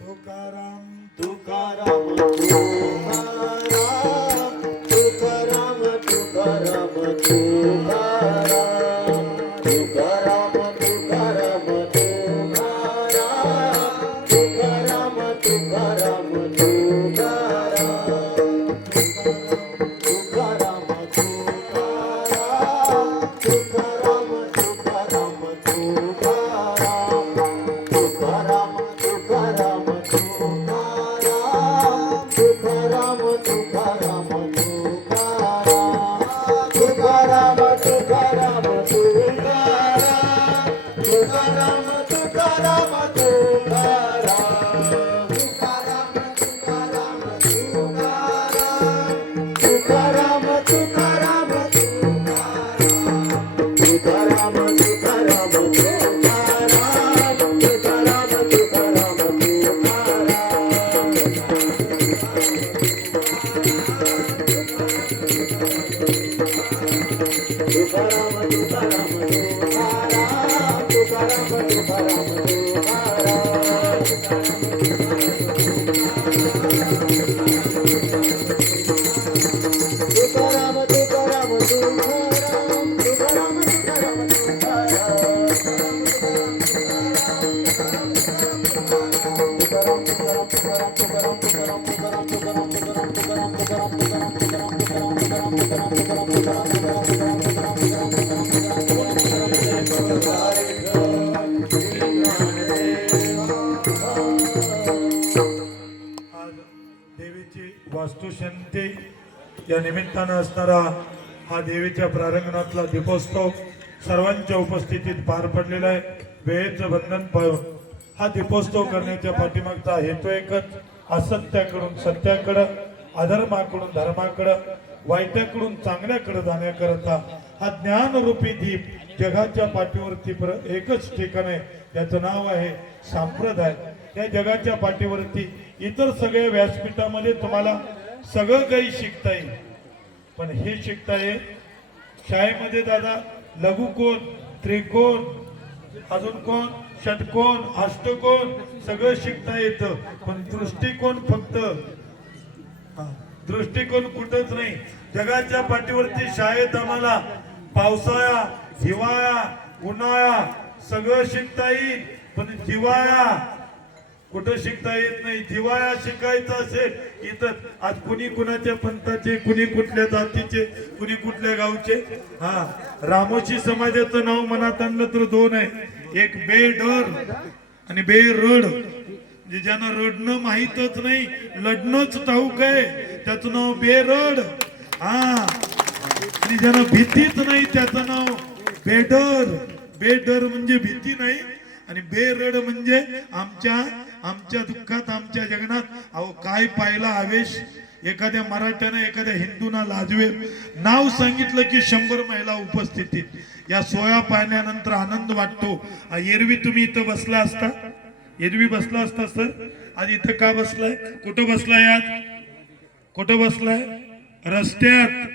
तुकाराम तुकाराम तुकाराम तुकाराम तुकाराम तुकाराम तुकाराम तुकाराम तुकाराम तुकाराम तुकाराम वस्तुशांती या निमित्तानं असणारा हा देवीच्या प्रारंगणातला दीपोत्सव सर्वांच्या उपस्थितीत पार पडलेला आहे. वेळेचं बंधन पाळून. हा दीपोत्सव करण्याच्या पाठीमागचा हेतू एकच असत्याकडून सत्याकडं अधर्माकडून धर्माकडं वाईटाकडून चांगल्याकडे जाण्याकरता हा ज्ञानरूपी दीप जगाच्या पाठीवरती प्र एकच ठिकाण आहे. त्याचं नाव आहे संप्रदाय. या जगाच्या पाठीवरती इतर सगळ्या व्यासपीठामध्ये तुम्हाला सगळं काही शिकता येईल. पण हे शिकता येईल. शाळेमध्ये दादा लघुकोण त्रिकोण अजून कोण षटकोण अष्टकोण सगळं शिकता येतं. पण दृष्टिकोन फक्त हा, दृष्टिकोन कुठंच नाही. जगाच्या पाठीवरती शाळेत आम्हाला पावसाळा हिवाळा उन्हाळा सगळं शिकता येईल. पण हिवाळा कुठं शिकता येत नाही? जिवाळा शिकायचा असेल इथं आज कुणी कुणाच्या पंथाचे कुणी कुठल्या जातीचे कुणी कुठल्या गावचे? हा रामोशी समाजाचं नाव मनात आणलं तर दोन आहे. एक बेडर आणि बे रड. जे ज्यांना रडणं माहीतच नाही लढणंच ठाऊक आहे त्याचं नाव बेरड हा. आणि ज्यांना भीतीच नाही त्याचं नाव बेडर. बेडर म्हणजे भीती नाही आणि बेरड म्हणजे आमच्या आमच्या दुःखात आमच्या जगनात अहो काय पाहिला आवेश? एखाद्या मराठ्यानं एखाद्या हिंदूना लाजवे नाव सांगितलं की शंभर महिला उपस्थितीत या सोया पाहिल्यानंतर आनंद वाटतो. एरवी तुम्ही इथं बसला असता? एरवी बसला असता सर? आज इथं का बसलाय? कुठं बसलाय आज? कुठं बसलाय? रस्त्यात.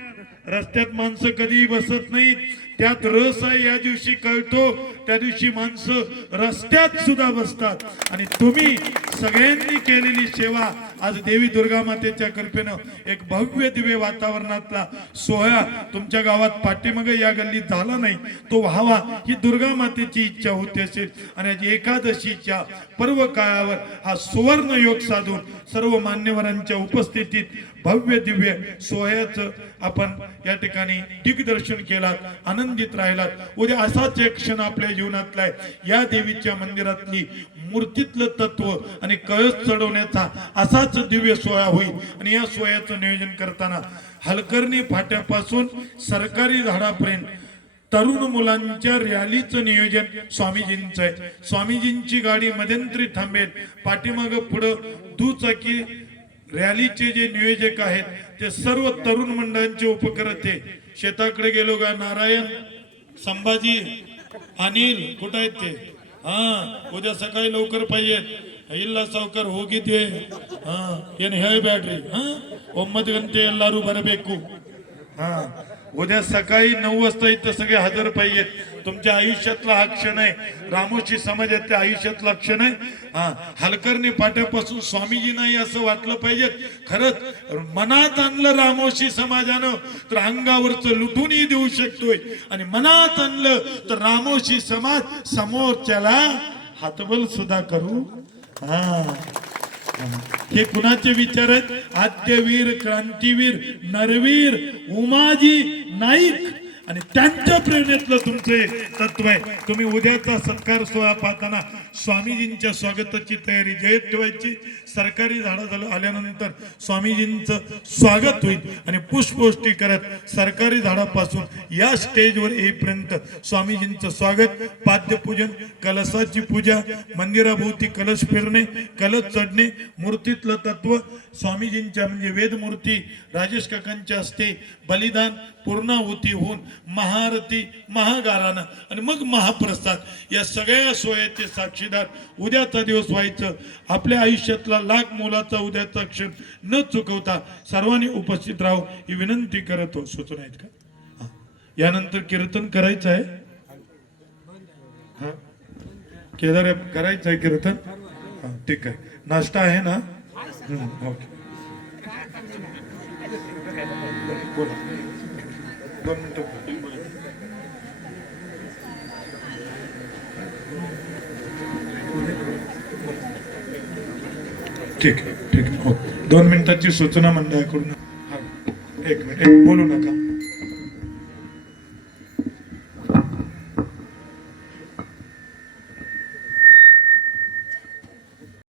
रस्त्यात माणसं कधीही बसत नाहीत. त्यात रस आहे या दिवशी कळतो त्या दिवशी माणसं रस्त्यात सुद्धा बसतात. आणि तुम्ही सगळ्यांनी केलेली सेवा आज देवी दुर्गा मातेच्या कृपेनं एक भव्य दिव्य वातावरणातला सोहळा तुमच्या गावात पाठीमागे या गल्लीत झाला नाही तो व्हावा ही दुर्गा मातेची इच्छा होती असेल. आणि आज एकादशीच्या पर्व काळावर हा सुवर्ण योग साधून सर्व मान्यवरांच्या उपस्थितीत भव्य दिव्य सोहळ्याचं आपण या ठिकाणी दिग्दर्शन केलात. आनंदित राहिलात. उद्या असाच एक क्षण आपल्या जीवनातला आहे. या देवीच्या मंदिरातली मूर्तीतलं तत्व आणि कळस चढवण्याचा असाच दिव्य सोहळा होईल. आणि या सोहळ्याचं नियोजन करताना हलकर्णी फाट्यापासून सरकारी झाडापर्यंत तरुण मुलांच्या रॅलीचं नियोजन स्वामीजींचं आहे. स्वामीजींची गाडी मध्यंतरी थांबेल. पाठीमाग पुढं दुचाकी रॅलीचे जे नियोजक आहेत ते सर्व तरुण मंडळांचे उपकरते शेताकडे गेलो का नारायण संभाजी अनिल कुठं आहेत ते हा उद्या सकाळी लवकर पाहिजेत इल्ला सावकार ಹೋಗಿದ್ದೆ ಹಾ ಏನು ಹೇಳಬೇಡ್ರಿ ಹಾ ಒಂಬತ್ತು ಗಂಟೆ ಎಲ್ಲರೂ ಬರಬೇಕು हा उद्या सकाळी नऊ वाजता इथं सगळे हजर पाहिजेत तुमच्या आयुष्यातला हा क्षण आहे. रामोशी समाजाच्या आयुष्यातला क्षण आहे. हा हलकर्णी पाट्यापासून स्वामीजी नाही असं वाटलं पाहिजे. खरंच मनात आणलं रामोशी समाजानं तर अंगावरच लुटूनही देऊ शकतोय. आणि मनात आणलं तर रामोशी समाज समोरच्याला हातबल सुद्धा करू. हा. हे कुणाचे विचार आहेत? आद्यवीर क्रांतीवीर नरवीर उमाजी नाईक. आणि त्यांच्या प्रेरणेतलं तुमचे तत्व आहे. तुम्ही उद्याचा सत्कार सोहळा पाहताना स्वामीजींच्या स्वागताची तयारी जयत ठेवायची. सरकारी झाडं झालं आल्यानंतर स्वामीजींचं स्वागत होईल आणि पुष्पोष्टी करत सरकारी झाडापासून या स्टेजवर येईपर्यंत स्वामीजींचं स्वागत पाद्यपूजन कलशाची पूजा मंदिराभोवती कलश फिरणे कलश चढणे मूर्तीतलं तत्व स्वामीजींच्या म्हणजे वेदमूर्ती राजेश काकांच्या हस्ते बलिदान पूर्णाहुती होऊन महारथी महागारानं आणि मग महाप्रसाद. या सगळ्या सोयीचे साक्षीदार उद्याचा दिवस व्हायचं. आपल्या आयुष्यातला लाख मोलाचा उद्याचा क्षण न चुकवता सर्वांनी उपस्थित राहो ही विनंती करतो हो. सुचना आहेत का? यानंतर कीर्तन करायचं आहे? हा. केदार करायचं आहे कीर्तन? हा ठीक आहे. नाश्ता आहे ना? ओके. बोला. दोन मिनिटं ठीक आहे ठीक आहे. हो. दोन मिनिटाची सूचना मंडळाकडून. एक मिनिट. एक बोलू नका.